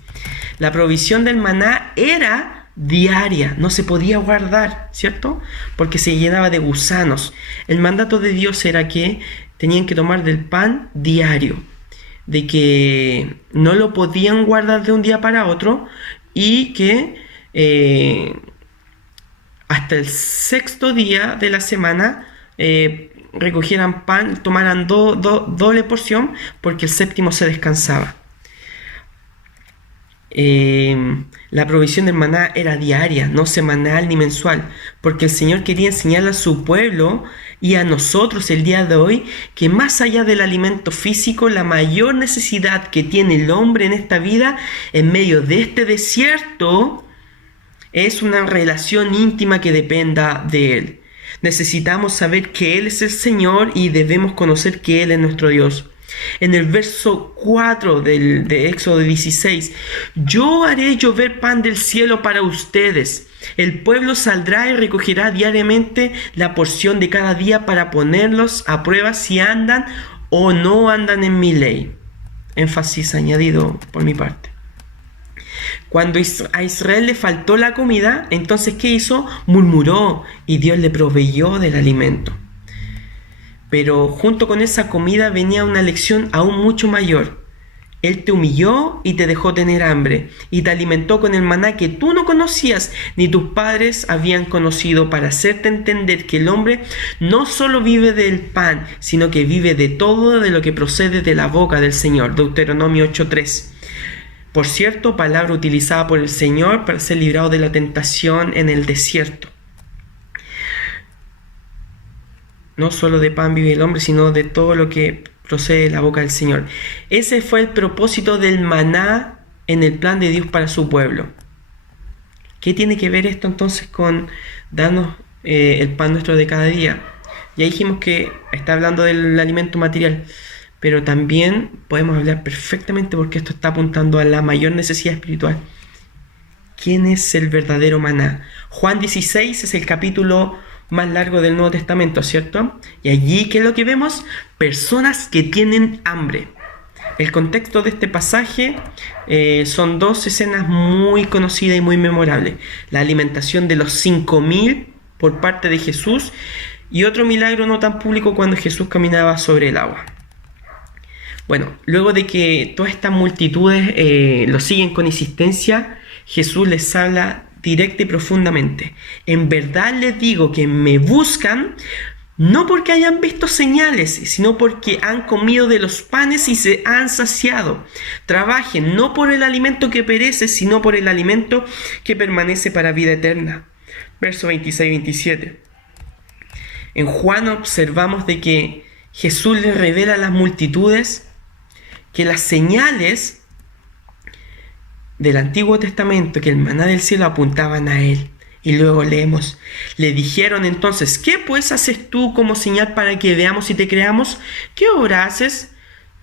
La provisión del maná era diaria, no se podía guardar, ¿cierto? Porque se llenaba de gusanos. El mandato de Dios era que tenían que tomar del pan diario, de que no lo podían guardar de un día para otro y que hasta el sexto día de la semana recogieran pan, tomaran doble porción, porque el séptimo se descansaba. La provisión del maná era diaria, no semanal ni mensual, porque el Señor quería enseñarle a su pueblo y a nosotros el día de hoy que más allá del alimento físico, la mayor necesidad que tiene el hombre en esta vida, en medio de este desierto, es una relación íntima que dependa de Él. Necesitamos saber que Él es el Señor y debemos conocer que Él es nuestro Dios. En el verso 4 de Éxodo 16, yo haré llover pan del cielo para ustedes. El pueblo saldrá y recogerá diariamente la porción de cada día para ponerlos a prueba si andan o no andan en mi ley. Énfasis añadido por mi parte. Cuando a Israel le faltó la comida, entonces ¿qué hizo? Murmuró y Dios le proveyó del alimento. Pero junto con esa comida venía una lección aún mucho mayor. Él te humilló y te dejó tener hambre, y te alimentó con el maná que tú no conocías ni tus padres habían conocido, para hacerte entender que el hombre no solo vive del pan, sino que vive de todo de lo que procede de la boca del Señor. Deuteronomio 8:3. Por cierto, palabra utilizada por el Señor para ser librado de la tentación en el desierto. No solo de pan vive el hombre, sino de todo lo que procede de la boca del Señor. Ese fue el propósito del maná en el plan de Dios para su pueblo. ¿Qué tiene que ver esto entonces con darnos el pan nuestro de cada día? Ya dijimos que está hablando del alimento material, pero también podemos hablar perfectamente, porque esto está apuntando a la mayor necesidad espiritual. ¿Quién es el verdadero maná? Juan 16 es el capítulo más largo del Nuevo Testamento, ¿cierto? Y allí, ¿qué es lo que vemos? Personas que tienen hambre. El contexto de este pasaje son dos escenas muy conocidas y muy memorables. La alimentación de los 5.000 por parte de Jesús, y otro milagro no tan público cuando Jesús caminaba sobre el agua. Bueno, luego de que todas estas multitudes lo siguen con insistencia, Jesús les habla directa y profundamente. En verdad les digo que me buscan no porque hayan visto señales, sino porque han comido de los panes y se han saciado. Trabajen no por el alimento que perece, sino por el alimento que permanece para vida eterna. Verso 26-27. En Juan observamos de que Jesús les revela a las multitudes que las señales del Antiguo Testamento, que el maná del cielo, apuntaban a Él. Y luego leemos: le dijeron entonces, ¿qué pues haces tú como señal para que veamos y te creamos? ¿Qué obra haces?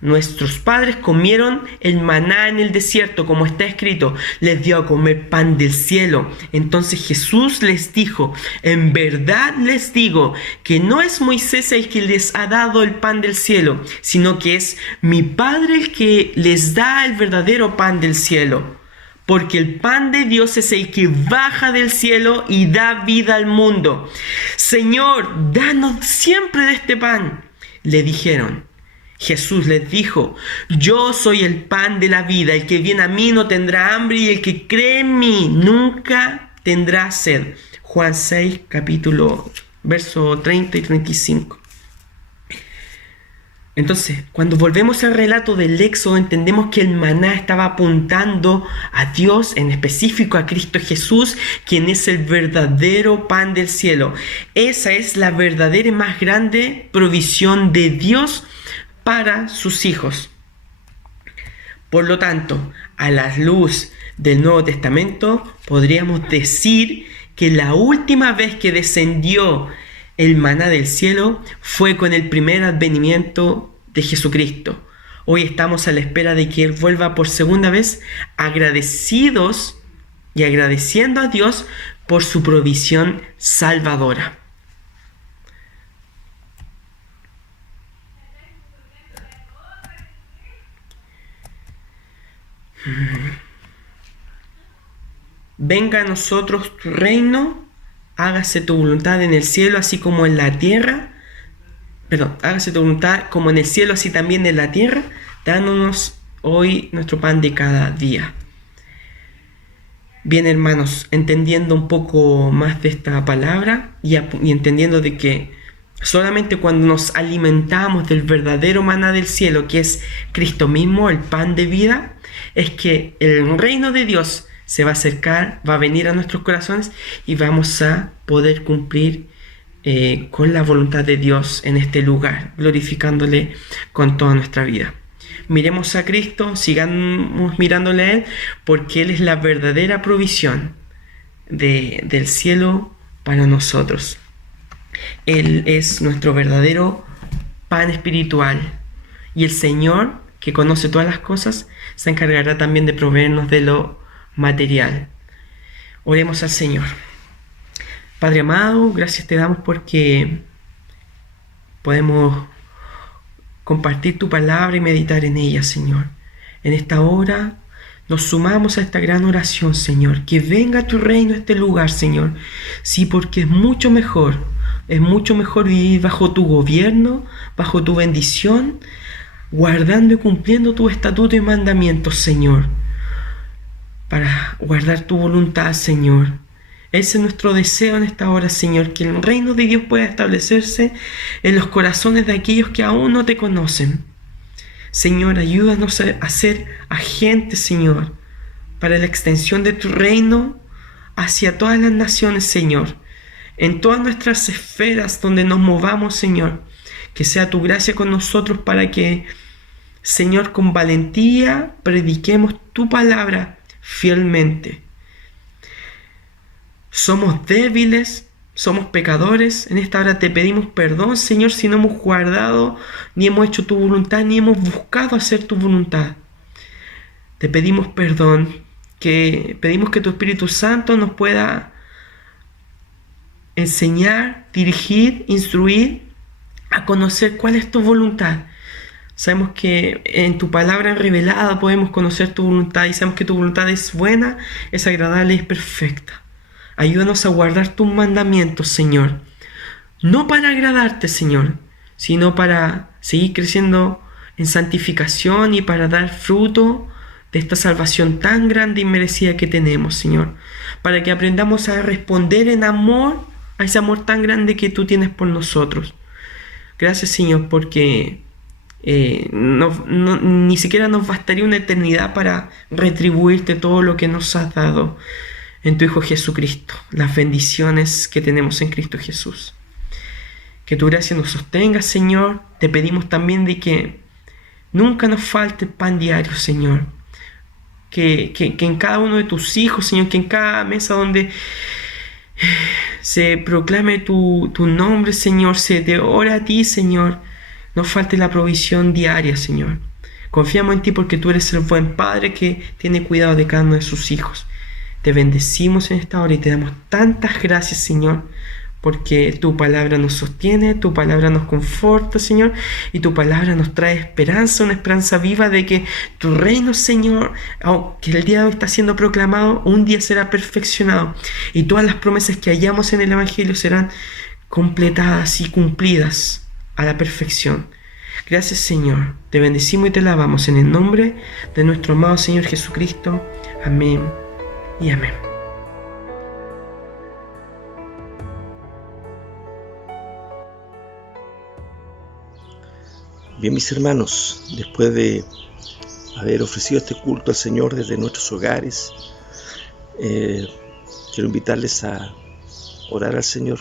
Nuestros padres comieron el maná en el desierto, como está escrito, les dio a comer pan del cielo. Entonces Jesús les dijo: en verdad les digo que no es Moisés el que les ha dado el pan del cielo, sino que es mi Padre el que les da el verdadero pan del cielo. Porque el pan de Dios es el que baja del cielo y da vida al mundo. Señor, danos siempre de este pan, le dijeron. Jesús les dijo: yo soy el pan de la vida, el que viene a mí no tendrá hambre, y el que cree en mí nunca tendrá sed. Juan 6, verso 30 y 35. Entonces, cuando volvemos al relato del Éxodo, entendemos que el maná estaba apuntando a Dios, en específico a Cristo Jesús, quien es el verdadero pan del cielo. Esa es la verdadera y más grande provisión de Dios para sus hijos. Por lo tanto, a la luz del Nuevo Testamento, podríamos decir que la última vez que descendió el maná del cielo fue con el primer advenimiento de Jesucristo. Hoy estamos a la espera de que Él vuelva por segunda vez, agradecidos y agradeciendo a Dios por su provisión salvadora. venga a nosotros tu reino, hágase tu voluntad en el cielo así como en la tierra. Perdón, hágase tu voluntad como en el cielo así también en la tierra, dándonos hoy nuestro pan de cada día. Bien, hermanos, entendiendo un poco más de esta palabra y entendiendo de que solamente cuando nos alimentamos del verdadero maná del cielo, que es Cristo mismo, el pan de vida, es que el reino de Dios se va a acercar, va a venir a nuestros corazones y vamos a poder cumplir con la voluntad de Dios en este lugar, glorificándole con toda nuestra vida. Miremos a Cristo, sigamos mirándole a Él, porque Él es la verdadera provisión del cielo para nosotros. Él es nuestro verdadero pan espiritual, y el Señor, que conoce todas las cosas, se encargará también de proveernos de lo material. Oremos al Señor. Padre amado, gracias te damos porque podemos compartir tu palabra y meditar en ella, Señor. En esta hora nos sumamos a esta gran oración, Señor. Que venga tu reino a este lugar, Señor. Sí, porque es mucho mejor vivir bajo tu gobierno, bajo tu bendición, guardando y cumpliendo tu estatuto y mandamientos, Señor. Para guardar tu voluntad, Señor. Ese es nuestro deseo en esta hora, Señor, que el reino de Dios pueda establecerse en los corazones de aquellos que aún no te conocen. Señor, ayúdanos a ser agentes, Señor, para la extensión de tu reino hacia todas las naciones, Señor. En todas nuestras esferas donde nos movamos, Señor, que sea tu gracia con nosotros para que, Señor, con valentía prediquemos tu palabra fielmente. Somos débiles, somos pecadores. En esta hora te pedimos perdón, Señor, si no hemos guardado, ni hemos hecho tu voluntad, ni hemos buscado hacer tu voluntad. Te pedimos perdón, pedimos que tu Espíritu Santo nos pueda enseñar, dirigir, instruir a conocer cuál es tu voluntad. Sabemos que en tu palabra revelada podemos conocer tu voluntad y sabemos que tu voluntad es buena, es agradable y es perfecta. Ayúdanos a guardar tus mandamientos, Señor. No para agradarte, Señor, sino para seguir creciendo en santificación y para dar fruto de esta salvación tan grande y merecida que tenemos, Señor. Para que aprendamos a responder en amor a ese amor tan grande que tú tienes por nosotros. Gracias, Señor, porque ni siquiera nos bastaría una eternidad para retribuirte todo lo que nos has dado en tu Hijo Jesucristo, las bendiciones que tenemos en Cristo Jesús. Que tu gracia nos sostenga, Señor. Te pedimos también de que nunca nos falte el pan diario, Señor. Que en cada uno de tus hijos, Señor, que en cada mesa donde se proclame tu nombre, Señor, se te ora a ti, Señor, nos falte la provisión diaria, Señor. Confiamos en ti porque tú eres el buen Padre que tiene cuidado de cada uno de sus hijos. Te bendecimos en esta hora y te damos tantas gracias, Señor, porque tu palabra nos sostiene, tu palabra nos conforta, Señor, y tu palabra nos trae esperanza, una esperanza viva de que tu reino, Señor, aunque el día de hoy está siendo proclamado, un día será perfeccionado y todas las promesas que hallamos en el Evangelio serán completadas y cumplidas a la perfección. Gracias, Señor, te bendecimos y te alabamos en el nombre de nuestro amado Señor Jesucristo. Amén y amén. Bien, mis hermanos, después de haber ofrecido este culto al Señor desde nuestros hogares, quiero invitarles a orar al Señor,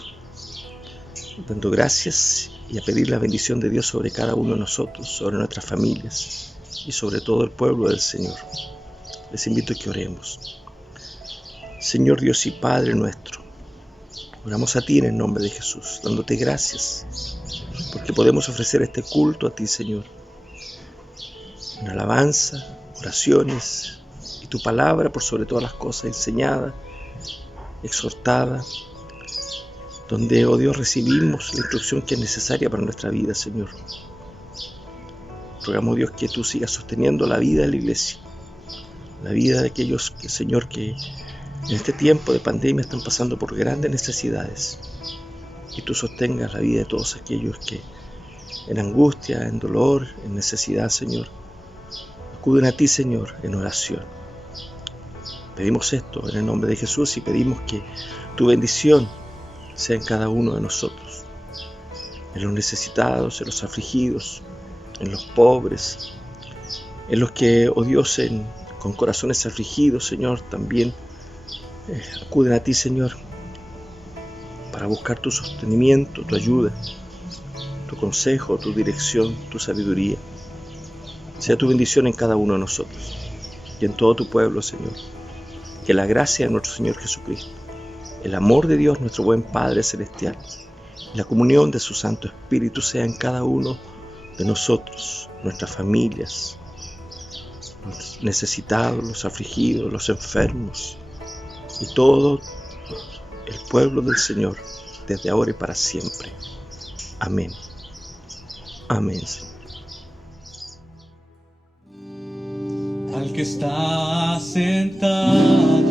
dando gracias y a pedir la bendición de Dios sobre cada uno de nosotros, sobre nuestras familias y sobre todo el pueblo del Señor. Les invito a que oremos. Señor Dios y Padre nuestro, oramos a ti en el nombre de Jesús, dándote gracias porque podemos ofrecer este culto a ti, Señor, en alabanza, oraciones y tu palabra por sobre todas las cosas enseñada, exhortada, donde, oh Dios, recibimos la instrucción que es necesaria para nuestra vida, Señor. Rogamos, Dios, que tú sigas sosteniendo la vida de la iglesia, la vida de aquellos que, Señor, que en este tiempo de pandemia están pasando por grandes necesidades, y tú sostengas la vida de todos aquellos que en angustia, en dolor, en necesidad, Señor, acuden a ti, Señor, en oración. Pedimos esto en el nombre de Jesús y pedimos que tu bendición sea en cada uno de nosotros, en los necesitados, en los afligidos, en los pobres, en los que, oh Dios, con corazones afligidos, Señor, también acuden a ti, Señor, para buscar tu sostenimiento, tu ayuda, tu consejo, tu dirección, tu sabiduría. Sea tu bendición en cada uno de nosotros y en todo tu pueblo, Señor. Que la gracia de nuestro Señor Jesucristo, el amor de Dios, nuestro buen Padre Celestial, y la comunión de su Santo Espíritu sea en cada uno de nosotros, nuestras familias, los necesitados, los afligidos, los enfermos, y todo el pueblo del Señor, desde ahora y para siempre. Amén. Amén, Señor. Al que está sentado